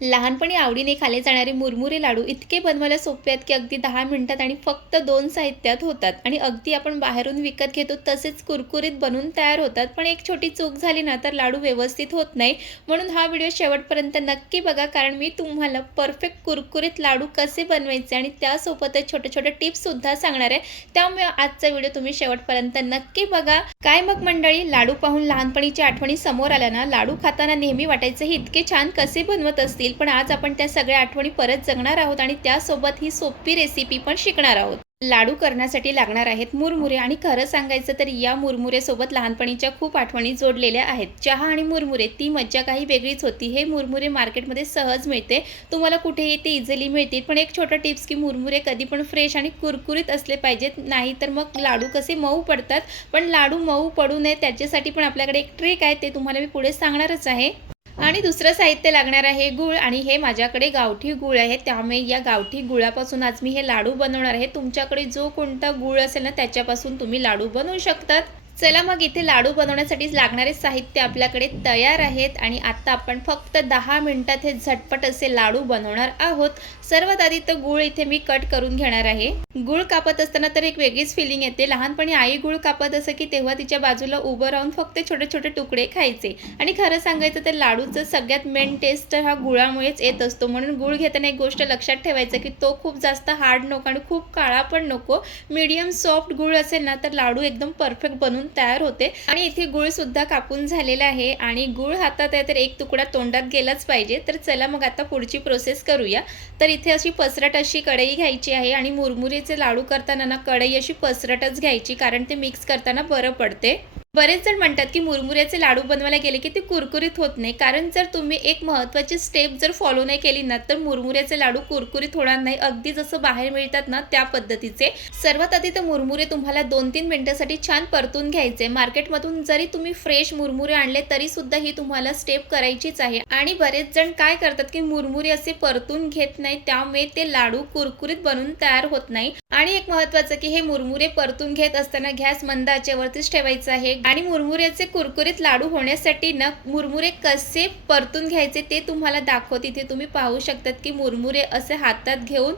लहानपणी आवडीने खाल्ले जाणारे मुरमुरे लाडू इतके बनवायला सोपे आहेत की अगदी 10 मिनिटात आणि फक्त 2 साहित्यात होतात आणि अगदी आपण बाहेरून विकत घेतो तसेच कुरकुरीत बनून तयार होतात. पण एक छोटी चूक झाली ना तर लाडू व्यवस्थित होत नाही. म्हणून हा व्हिडिओ शेवटपर्यंत नक्की बघा, कारण मी तुम्हाला परफेक्ट कुरकुरीत लाडू कसे बनवायचे आणि त्यासोबतच छोटे छोटे टिप्स सुद्धा सांगणार आहे. त्यामुळे आजचा व्हिडिओ तुम्ही शेवटपर्यंत नक्की बघा. काय मग मंडळी, लाडू पाहून लहानपणीच्या आठवणी समोर आल्या ना? लाडू खाताना नेहमी वाटायचं हे इतके छान कसे बनवत असतील. पण आज आपण त्या सगळ्या आठवणी परत जगणार आहोत आणि त्यासोबत ही सोपी रेसिपी पण शिकणार आहोत. लाडू करण्यासाठी लागणार आहेत मुरमुरे, आणि खरं सांगायचं तर या मुरमुरेसोबत लहानपणीच्या खूप आठवणी जोडलेल्या आहेत. चहा आणि मुरमुरे ती मज्जा काही वेगळीच होती. हे मुरमुरे मार्केटमध्ये सहज मिळते, तुम्हाला कुठेही ते इझिली मिळतील. पण एक छोटा टिप्स की मुरमुरे कधी पण फ्रेश आणि कुरकुरीत असले पाहिजेत, नाही तर मग लाडू कसे मऊ पडतात. पण लाडू मऊ पडू नये त्याच्यासाठी पण आपल्याकडे एक ट्रिक आहे, ते तुम्हाला मी पुढे सांगणारच आहे. आणि दुसरं साहित्य लागणार आहे गूळ, आणि हे माझ्याकडे गावठी गूळ आहे, त्यामुळे या गावठी गुळापासून आज मी हे लाडू बनवणार आहे. तुमच्याकडे जो कोणता गूळ असेल ना त्याच्यापासून तुम्ही लाडू बनवू शकतात. चला मग इथे लाडू बनवण्यासाठी लागणारे साहित्य आपल्याकडे तयार आहेत आणि आता आपण फक्त 10 मिनिटात हे झटपट असे लाडू बनवणार आहोत. सर्वात आधी तर गूळ इथे मी कट करून घेणार आहे. गूळ कापत असताना तर एक वेगळीच फिलिंग येते. लहानपणी आई गूळ कापत असं की तेव्हा तिच्या बाजूला उभं राहून फक्त छोटे छोटे तुकडे खायचे. आणि खरं सांगायचं तर लाडूचं सगळ्यात मेन टेस्ट हा गुळामुळेच येत असतो. म्हणून गूळ घेताना एक गोष्ट लक्षात ठेवायचं की तो खूप जास्त हार्ड नको आणि खूप काळा पण नको. मीडियम सॉफ्ट गूळ असेल ना तर लाडू एकदम परफेक्ट बनून तयार होते. आणि इथे गूळ सुद्धा कापून झालेला आहे आणि गूळ हातात आहे तर एक तुकडा तोंडात गेलाच पाहिजे. तर चला मग आता पुढची प्रोसेस करूया. तर इथे अशी पसरट अशी कढई घ्यायची आहे आणि मुरमुरेचे लाडू करताना ना कढई अशी पसरटच घ्यायची, कारण ते मिक्स करताना बरं पडते. बरेच जण म्हणतात की मुरमुऱ्याचे लाडू बनवायला गेले की ते कुरकुरीत होत नाही, कारण जर तुम्ही एक महत्त्वाची स्टेप जर फॉलो नाही केली ना तर मुरमुऱ्याचे लाडू कुरकुरीत होणार नाही, अगदी जसं बाहेर मिळतात ना त्या पद्धतीचे. सर्वात आधी तर मुरमुरे तुम्हाला 2-3 मिनिटांसाठी छान परतून घ्यायचे. मार्केटमधून जरी तुम्ही फ्रेश मुरमुरे आणले तरी सुद्धा ही तुम्हाला स्टेप करायचीच आहे. आणि बरेच जण काय करतात की मुरमुरे असे परतून घेत नाही, त्यामुळे ते लाडू कुरकुरीत बनून तयार होत नाही. आणि एक महत्त्वाचं की हे मुरमुरे परतून घेत असताना गॅस मंद आचेवरतीच ठेवायचा आहे. आणि मुरमुऱ्याचे कुरकुरीत लाडू होण्यासाठी ना मुरमुरे कसे परतून घ्यायचे ते तुम्हाला दाखवते. इथे तुम्ही पाहू शकतात की मुरमुरे असे हातात घेऊन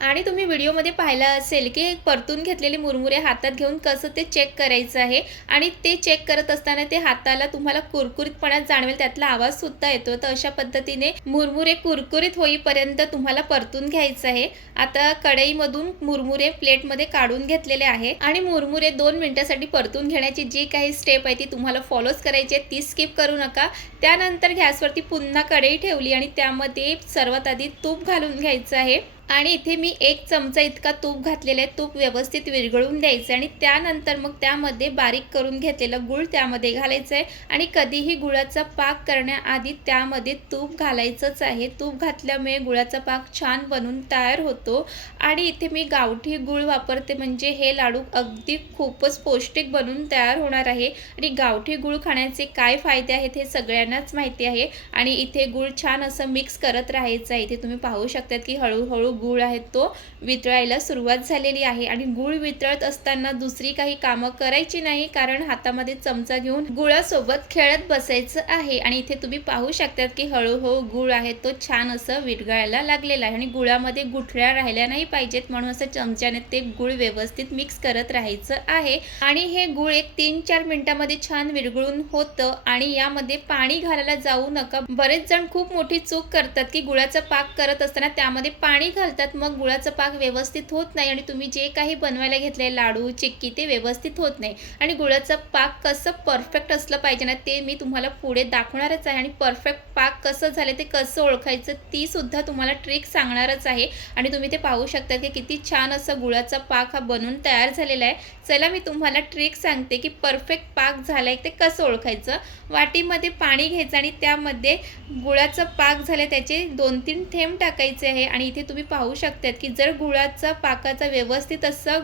आणि तुम्ही व्हिडिओमध्ये पाहिलं असेल की परतून घेतलेले मुरमुरे हातात घेऊन कसं ते चेक करायचं आहे. आणि ते चेक करत असताना ते हाताला तुम्हाला कुरकुरीतपणा जाणवेल, त्यातला आवाज सुद्धा येतो. तर अशा पद्धतीने मुरमुरे कुरकुरीत होईपर्यंत तुम्हाला परतून घ्यायचं आहे. आता कढईमधून मुरमुरे प्लेटमध्ये काढून घेतलेले आहे आणि मुरमुरे 2 मिनिटांसाठी परतून घेण्याची जी काही स्टेप आहे ती तुम्हाला फॉलोच करायची आहे, ती स्किप करू नका. त्यानंतर गॅसवरती पुन्हा कढई ठेवली आणि त्यामध्ये सर्वात आधी तूप घालून घ्यायचं आहे. आणि इथे मी 1 चमचा इतका तूप घातलेलं आहे. तूप व्यवस्थित विरघळून द्यायचं आणि त्यानंतर मग त्यामध्ये बारीक करून घेतलेलं गूळ त्यामध्ये घालायचं आहे. आणि कधीही गुळाचा पाक करण्याआधी त्यामध्ये तूप घालायचंच आहे. तूप घातल्यामुळे गुळाचा पाक छान बनून तयार होतो. आणि इथे मी गावठी गूळ वापरते, म्हणजे हे लाडू अगदी खूपच पौष्टिक बनून तयार होणार आहे. आणि गावठी गूळ खाण्याचे काय फायदे आहेत हे सगळ्यांनाच माहिती आहे. आणि इथे गूळ छान असं मिक्स करत राहायचं आहे. इथे तुम्ही पाहू शकतात की हळूहळू गूळ आहे तो वितळायला सुरुवात झालेली आहे. आणि गूळ वितळत असताना दुसरी काही कामं करायची नाही, कारण हातामध्ये चमचा घेऊन गुळासोबत खेळत बसायचं आहे. आणि इथे तुम्ही पाहू शकतात की हळूहळू गूळ आहे तो छान असं विरघळायला लागलेला आहे. आणि गुळामध्ये गुठळ्या राहिल्या नाही पाहिजेत, म्हणून असं चमच्याने ते गूळ व्यवस्थित मिक्स करत राहायचं आहे. आणि हे गूळ एक 3-4 मिनिटांमध्ये छान विरघळून होतं. आणि यामध्ये पाणी घालायला जाऊ नका. बरेच जण खूप मोठी चूक करतात की गुळाचा पाक करत असताना त्यामध्ये पाणी घालतात, मग गुळाचा पाक व्यवस्थित होत नाही आणि तुम्ही जे काही बनवायला घेतले लाडू चिक्की ते व्यवस्थित होत नाही. आणि गुळाचा पाक कसं परफेक्ट असलं पाहिजे ना ते मी तुम्हाला पुढे दाखवणारच आहे. आणि परफेक्ट पाक कसं झाले ते कसं ओळखायचं ती सुद्धा तुम्हाला ट्रिक सांगणारच आहे. आणि तुम्ही ते पाहू शकता की किती छान असं गुळाचा पाक हा बनून तयार झालेला आहे. चला मी तुम्हाला ट्रिक सांगते की परफेक्ट पाक झालाय ते कसं ओळखायचं. वाटीमध्ये पाणी घ्यायचं आणि त्यामध्ये गुळाचा पाक झाला त्याचे 2-3 थेंब टाकायचे आहे. आणि इथे तुम्ही पाहू शकतात की जर गुळाचा पाकाचा व्यवस्थित असा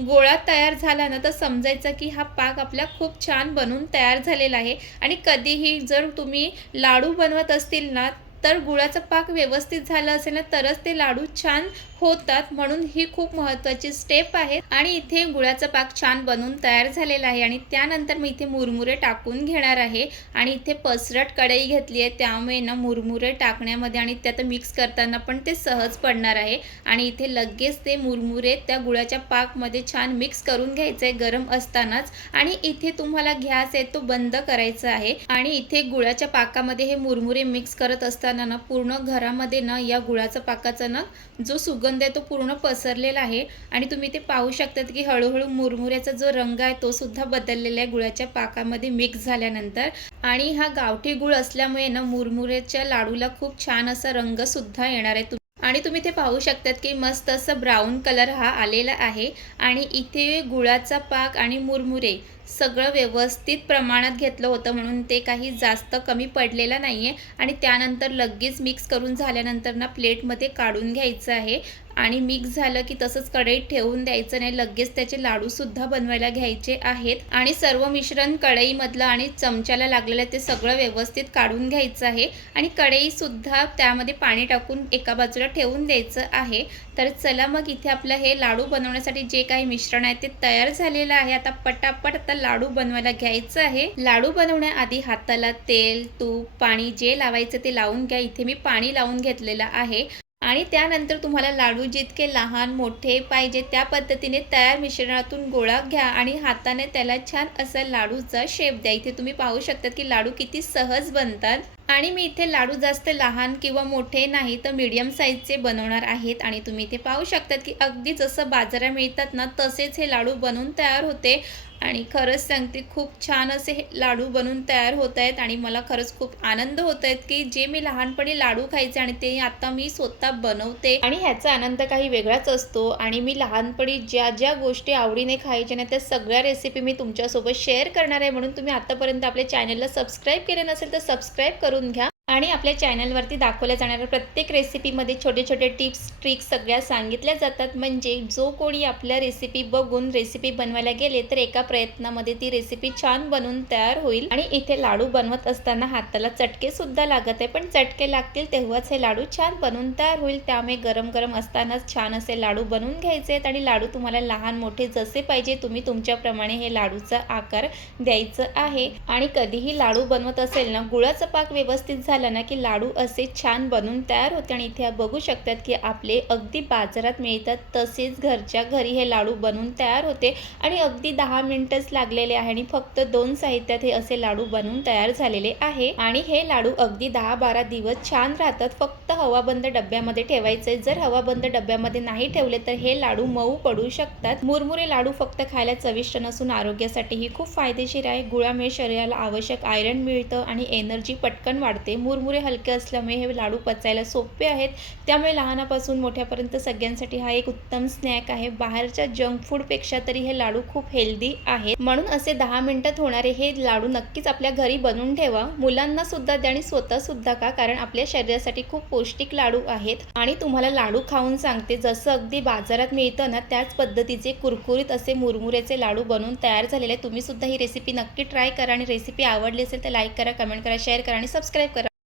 गोळा तयार झाला ना तर समजायचं की हा पाक आपला खूप छान बनून तयार झालेला आहे. आणि कधीही जर तुम्ही लाडू बनवत असतील ना तर गुळाचा पाक व्यवस्थित झाला असेल ना तरच ते लाडू छान होतात, म्हणून ही खूप महत्त्वाची स्टेप आहे. आणि इथे गुळाचा पाक छान बनून तयार झालेला आहे आणि त्यानंतर मी इथे मुरमुरे टाकून घेणार आहे. आणि इथे पसरट कढई घेतली आहे, त्यामुळे ना मुरमुरे टाकण्यामध्ये आणि त्यात मिक्स करताना पण ते सहज पडणार आहे. आणि इथे लगेच ते मुरमुरे त्या गुळाच्या पाकमध्ये छान मिक्स करून घ्यायचं आहे गरम असतानाच. आणि इथे तुम्हाला गॅस आहे तो बंद करायचा आहे. आणि इथे गुळाच्या पाकामध्ये हे मुरमुरे मिक्स करत असताना ना पूर्ण घरामध्ये ना या गुळाच्या पाकाचा ना जो सुगंध आहे तो पूर्ण पसरलेला आहे. आणि तुम्ही ते पाहू शकतात की हळूहळू मुरमुऱ्याचा जो रंग आहे तो सुद्धा बदललेला आहे गुळाच्या पाकामध्ये मिक्स झाल्यानंतर. आणि हा गावठी गुळ असल्यामुळे ना मुरमुऱ्याच्या लाडूला खूप छान असा रंग सुद्धा येणार आहे. आणि तुम्ही ते पाहू शकतात की मस्त असं ब्राऊन कलर हा आलेला आहे. आणि इथे गुळाचा पाक आणि मुरमुरे सगळं व्यवस्थित प्रमाणात घेतलं होतं, म्हणून ते काही जास्त कमी पडलेलं नाही आहे. आणि त्यानंतर लगेच मिक्स करून झाल्यानंतर ना प्लेटमध्ये काढून घ्यायचं आहे. आणि मिक्स झालं की तसंच कढईत ठेवून द्यायचं नाही, लगेच त्याचे लाडूसुद्धा बनवायला घ्यायचे आहेत. आणि सर्व मिश्रण कढईमधलं आणि चमच्याला लागलेलं ते सगळं व्यवस्थित काढून घ्यायचं आहे. आणि कढईसुद्धा त्यामध्ये पाणी टाकून एका बाजूला ठेवून द्यायचं आहे. तर चला मग इथे आपलं हे लाडू बनवण्यासाठी जे काही मिश्रण आहे ते तयार झालेलं आहे. आता पटापट आता लाडू बनवायला घ्यायचं आहे. लाडू बनवण्याआधी हाताला तेल, तूप, पाणी जे लावायचं ते लावून घ्या. इथे मी पाणी लावून घेतलेलं आहे. आणि त्यानंतर तुम्हाला लाडू जितके लहान मोठे पाहिजे त्या पद्धतीने तयार मिश्रणातून गोळा घ्या आणि हाताने त्याला छान असा लाडूचा शेप द्या. इथे तुम्ही पाहू शकता की लाडू किती सहज बनतात. आणि मी इथे लाडू जास्त लहान किंवा मोठे नाही तर मीडियम साईजचे बनवणार आहेत. आणि तुम्ही इथे पाहू शकतात की अगदी जसं बाजारात मिळतात ना तसेच हे लाडू बनवून तयार होते. आणि खरंच सांगते खूप छान असे हे लाडू बनवून तयार होत आहेत. आणि मला खरंच खूप आनंद होत आहेत की जे मी लहानपणी लाडू खायचे आणि ते आता मी स्वतः बनवते. आणि ह्याचा आनंद काही वेगळाच असतो. आणि मी लहानपणी ज्या ज्या गोष्टी आवडीने खायच्या ना त्या सगळ्या रेसिपी मी तुमच्यासोबत शेअर करणार आहे. म्हणून तुम्ही आतापर्यंत आपल्या चॅनलला सबस्क्राईब केले नसेल तर सबस्क्राईब करून घ्या. आणि आपल्या चॅनलवरती दाखवल्या जाणाऱ्या प्रत्येक रेसिपीमध्ये छोटे छोटे टिप्स ट्रिक्स सगळ्या सांगितल्या जातात, म्हणजे जो कोणी आपल्या रेसिपी बघून रेसिपी बनवायला गेले तर एका प्रयत्नामध्ये ती रेसिपी छान बनून तयार होईल. आणि इथे लाडू बनवत असताना हाताला चटके सुद्धा लागत आहे, पण चटके लागतील तेव्हाच हे लाडू छान बनून तयार होईल. त्यामुळे गरम गरम असतानाच छान असे लाडू बनवून घ्यायचे आहेत. आणि लाडू तुम्हाला लहान मोठे जसे पाहिजे तुम्ही तुमच्याप्रमाणे हे लाडूचा आकार द्यायचं आहे. आणि कधीही लाडू बनवत असेल ना गुळाचा पाक व्यवस्थित झाला ना की लाडू असे छान बनून तयार होते. आणि इथे बघू शकतात की आपले अगदी बाजारात मिळतात तसेच घरच्या घरी हे लाडू बनवून तयार होते. आणि अगदी 10 मिनिटच लागलेले आहे आणि फक्त 2 साहित्यात हे असे लाडू बनवून तयार झालेले आहे. आणि हे लाडू अगदी 10-12 दिवस छान राहतात. फक्त हवाबंद डब्यामध्ये ठेवायचे. जर हवाबंद डब्यामध्ये नाही ठेवले तर हे लाडू मऊ पडू शकतात. मुरमुरे लाडू फक्त खायला चविष्ट नसून आरोग्यासाठीही खूप फायदेशीर आहे. गुळामुळे शरीराला आवश्यक आयरन मिळतं आणि एनर्जी पटकन वाढते. मुरमुरे हलके असल्यामुळे हे लाडू पचायला सोपे आहेत. त्यामुळे लहानापासून मोठ्यापर्यंत सगळ्यांसाठी हा एक उत्तम स्नॅक आहे. बाहेरच्या जंक फूडपेक्षा तरी हे लाडू खूप हेल्दी आहेत. म्हणून असे 10 मिनिटात होणारे हे लाडू नक्कीच आपल्या घरी बनवून ठेवा. मुलांना सुद्धा द्या आणि स्वतः सुद्धा का, कारण आपल्या शरीरासाठी खूप पौष्टिक लाडू आहेत. आणि तुम्हाला लाडू खाऊन सांगते जसं अगदी बाजारात मिळतं ना त्याच पद्धतीचे कुरकुरीत असे मुरमुऱ्याचे लाडू बनवून तयार झालेले. तुम्ही सुद्धा ही रेसिपी नक्की ट्राय करा. आणि रेसिपी आवडली असेल तर लाईक करा, कमेंट करा, शेअर करा आणि सबस्क्राईब करा.